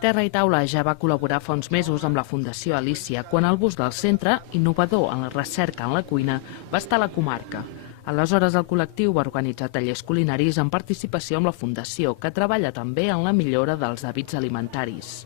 Terra i Taula ja va col·laborar fa uns mesos amb la Fundació Alícia quan el bus del centre, innovador en la recerca en la cuina, va estar a la comarca. Aleshores, el col·lectiu va organitzar tallers culinaris en participació amb la Fundació, que treballa també en la millora dels hàbits alimentaris.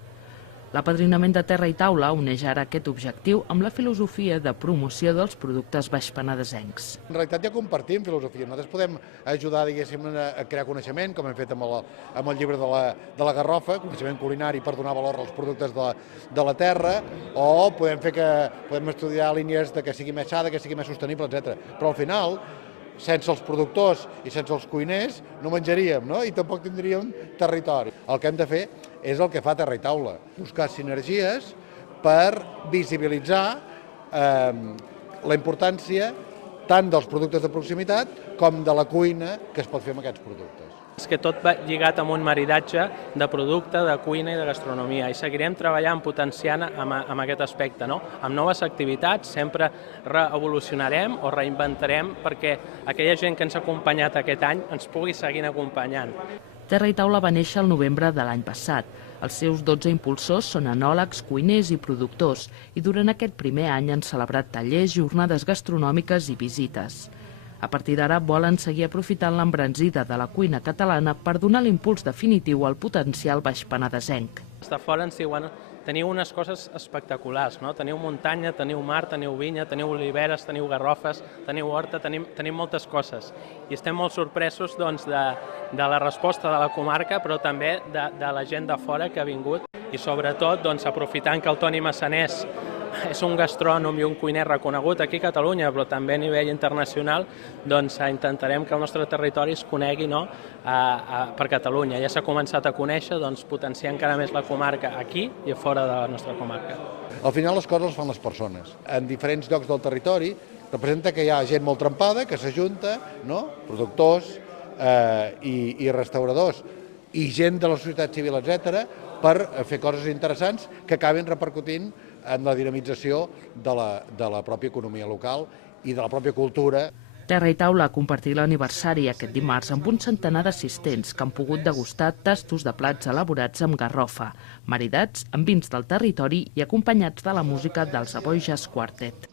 L'apadrinament de Terra i Taula uneix ara aquest objectiu amb la filosofia de promoció dels productes baixpenedesencs. En realitat ja compartim filosofia. Nosaltres podem ajudar, diguéssim, a crear coneixement, com hem fet amb el llibre de la Garrofa, coneixement culinari per donar valor als productes de la terra, o podem estudiar línies de que sigui més sa, que sigui més sostenible, etc. Però al final, sense els productors i sense els cuiners no menjaríem, no? I tampoc tindríem territori. El que hem de fer és el que fa Terra i Taula, buscar sinergies per visibilitzar la importància tant dels productes de proximitat com de la cuina que es pot fer amb aquests productes. És que tot va lligat amb un maridatge de producte, de cuina i de gastronomia, i seguirem treballant, potenciant amb aquest aspecte, no? Amb noves activitats, sempre reevolucionarem o reinventarem perquè aquella gent que ens ha acompanyat aquest any ens pugui seguir acompanyant. Terra i Taula va néixer el novembre de l'any passat. Els seus 12 impulsors són enòlegs, cuiners i productors, i durant aquest primer any han celebrat tallers, jornades gastronòmiques i visites. A partir d'ara volen seguir aprofitant l'embranzida de la cuina catalana per donar l'impuls definitiu al potencial baixpenedesenc. Des de fora ens diuen teniu unes coses espectaculars, no? Teniu muntanya, teniu mar, teniu vinya, teniu oliveres, teniu garrofes, teniu horta, tenim moltes coses. I estem molt sorpresos doncs, de la resposta de la comarca, però també de la gent de fora que ha vingut. I sobretot doncs, aprofitant que el Toni Massanés és un gastrònom i un cuiner reconegut aquí a Catalunya, però també a nivell internacional, doncs intentarem que el nostre territori es conegui, no? Per Catalunya. Ja s'ha començat a conèixer, doncs potenciar encara més la comarca aquí i fora de la nostra comarca. Al final les coses les fan les persones. En diferents llocs del territori representa que hi ha gent molt trempada que s'ajunta, no? Productors i restauradors i gent de la societat civil, etc., per fer coses interessants que acabin repercutint en la dinamització de la pròpia economia local i de la pròpia cultura. Terra i Taula ha compartit l'aniversari aquest dimarts amb un centenar d'assistents que han pogut degustar tastos de plats elaborats amb garrofa, maridats amb vins del territori i acompanyats de la música del Savoy Jazz Quartet.